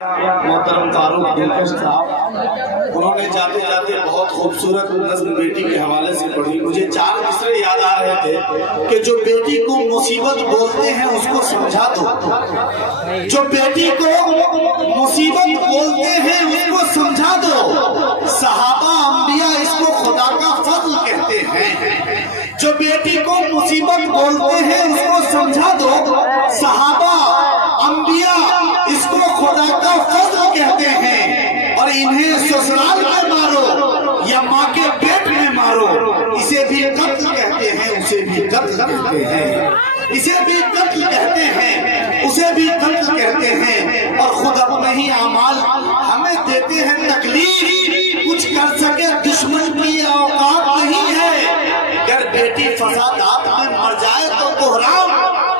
محترم فاروق دلکش صاحب انہوں نے جاتے جاتے بہت خوبصورت نظم بیٹی کے حوالے سے پڑھی. مجھے 4 مصرے یاد آ رہے تھے کہ جو بیٹی کو مصیبت بولتے ہیں اس کو سمجھا دو, جو بیٹی کو مصیبت بولتے ہیں اس کو سمجھا دو, صحابہ انبیاء اس کو خدا کا فضل کہتے ہیں. جو بیٹی کو مصیبت بولتے ہیں اس کو سمجھا دو, صحابہ انبیاء اس کو خدا کا فضل کہتے ہیں. اور انہیں سسرال میں مارو یا ماں کے پیٹ میں مارو, اسے بھی قتل کہتے ہیں, اسے بھی قتل کہتے ہیں, اسے بھی قتل کہتے ہیں, اسے بھی قتل کہتے ہیں. اور خود اپنے ہی اعمال ہمیں دیتے ہیں تکلیف, کچھ کر سکے دشمن کی اوقات نہیں ہے. اگر بیٹی فسادات میں مر جائے تو بحران,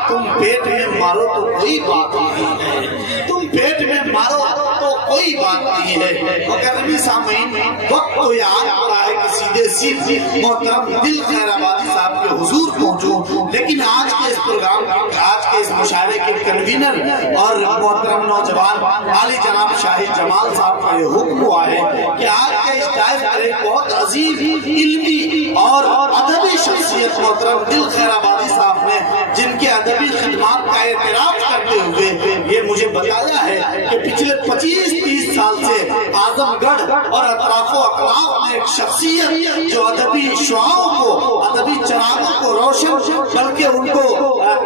تم پیٹ میں مارو تو کوئی بات نہیں ہے, تم پیٹ میں مارو تو کوئی بات نہیں ہے. مکرمی سامعین, وقت تو یاد آ رہا ہے کہ سیدھے سیدھے محترم دل خیر آبادی صاحب کے حضور پہنچو, لیکن آج کے اس پروگرام, آج کے اس مشاعرے کے کنوینر اور محترم نوجوان عالی جناب شاہد جمال صاحب کا یہ حکم ہوا ہے کہ آج کے اس ٹائم پر ایک بہت عظیم علمی اور ادبی شخصیت محترم دل خیر آبادی صاحب نے, جن کے ادبی خدمات کا اعتراف کرتے ہوئے یہ مجھے بتایا ہے کہ پچھلے 25-30 سال سے اعظم گڑھ اور اطراف و اقلاف میں ایک شخصیت جو ادبی شعاعوں کو, ادبی چراغوں کو روشن بلکہ ان کو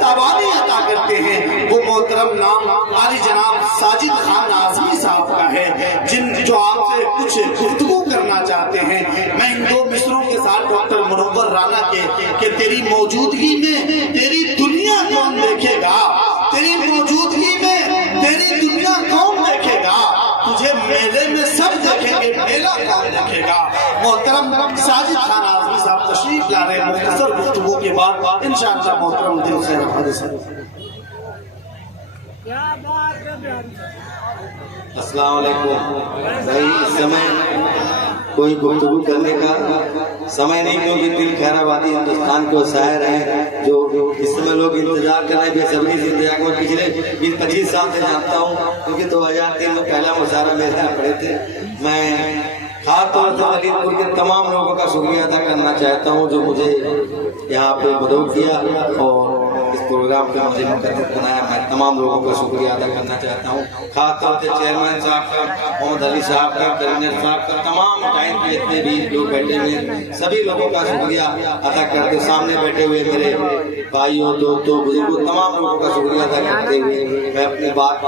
توانائی عطا کرتے ہیں, وہ محترم نام عالی جناب ساجد خان اعظمی صاحب کا ہے, جو آپ سے کچھ گفتگو کرنا چاہتے ہیں. میں ان 2 مصروں کے ساتھ ڈاکٹر منور رانا کے کہ تیری موجودگی میں تیری دنیا کون دیکھے گا, تیری موجودگی میں تیری دنیا کون دیکھے گا, تجھے میلے میں سب دیکھیں گے, میلہ کون دیکھے گا. محترم ساجد خان اعظمی صاحب تشریف لا رہے ہیں. مختصر گفتگو کے بعد انشاءاللہ محترم دل خیر آبادی صاحب. السلام علیکم. بھائی اس سمے کوئی گفتگو کرنے کا سمے نہیں, کیونکہ دل خیر آبادی ہندوستان کے شاعر ہیں جو اس سمے لوگ انتظار کر رہے ہیں, بے صبری سے انتظار. میں پچھلے 20-25 سال سے جانتا ہوں, کیونکہ 2003 میں پہلا مشاعرہ میرے یہاں پڑے تھے. میں خاص طور سے ولیدپور پور کے تمام لوگوں کا شکریہ ادا کرنا چاہتا ہوں جو مجھے یہاں پہ مدعو کیا اور اس پروگرام کا مجھے مقرر بنایا. میں تمام لوگوں کا شکریہ ادا کرنا چاہتا ہوں, خاص طور سے چیئرمین صاحب کا, محمد علی صاحب کا, کنوینر صاحب کا, تمام ٹائم کے جتنے بھی لوگ بیٹھے ہوئے سبھی لوگوں کا شکریہ ادا کرتے, سامنے بیٹھے ہوئے میرے بھائیوں, دوستوں, بزرگوں, تمام لوگوں کا شکریہ ادا کرتے ہوئے میں اپنی بات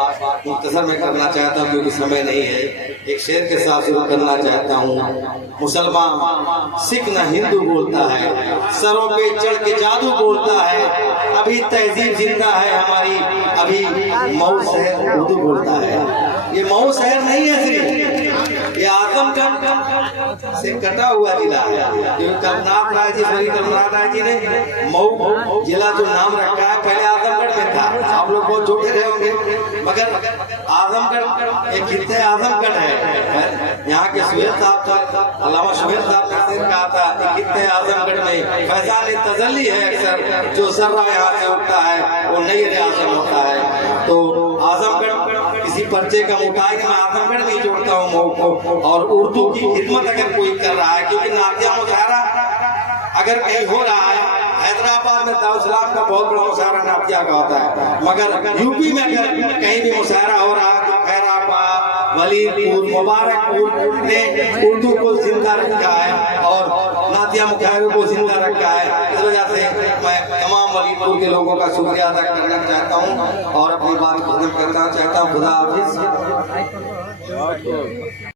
مختصر میں کرنا چاہتا ہوں کیونکہ سمے نہیں ہے. ایک شعر کے ساتھ شروع کرنا چاہتا ہوں. مسلمان سکھ نہ ہندو بولتا ہے, سروں پہ چڑھ کے جادو بولتا ہے, ابھی تہذیب زندہ ہے ہماری, ابھی مئو شہر اردو بولتا ہے. یہ مئو شہر نہیں ہے صرف, یہ اعظم گڑھ سے کٹا ہوا ضلع ہے. جو کلمنات رائے جی, بڑی کلمنات رائے جی نے مئو ضلع جو نام رکھا ہے پہلے اعظم گڑھ میں تھا. آپ لوگ بہت چھوٹے رہے ہوں گے, مگر اعظم گڑھ ایک خطہ اعظم گڑھ ہے. یہاں کے سہیل صاحب کا, علامہ سہیل صاحب کا شعر کہا تھا کہ خطہ اعظم گڑھ میں فیضان تجلی ہے اکثر, جو ذرہ یہاں سے اٹھتا ہے وہ نئی ریاست ہوتا ہے. تو اعظم گڑھ کسی پرچے کا موقع ہے کہ میں اعظم گڑھ نہیں جوڑتا ہوں مئو کو, اور اردو کی خدمت اگر کوئی کر رہا ہے, کیونکہ نعتیہ مشاعرہ اگر کہیں ہو رہا ہے, حیدرآباد میں دارالسلام کا بہت بڑا مشاعرہ نعتیہ کا ہوتا ہے, مگر یوپی میں اگر کہیں بھی مشاعرہ ہو رہا ہے تو خیرآباد, ولیدپور, مبارک پور نے اردو کو زندہ رکھا ہے اور نعتیہ مشاعرے کو زندہ رکھا ہے. اس وجہ سے میں تمام ولیدپور کے لوگوں کا شکریہ ادا کرنا چاہتا ہوں اور اپنی بات ختم کرنا چاہتا ہوں. خدا حافظ.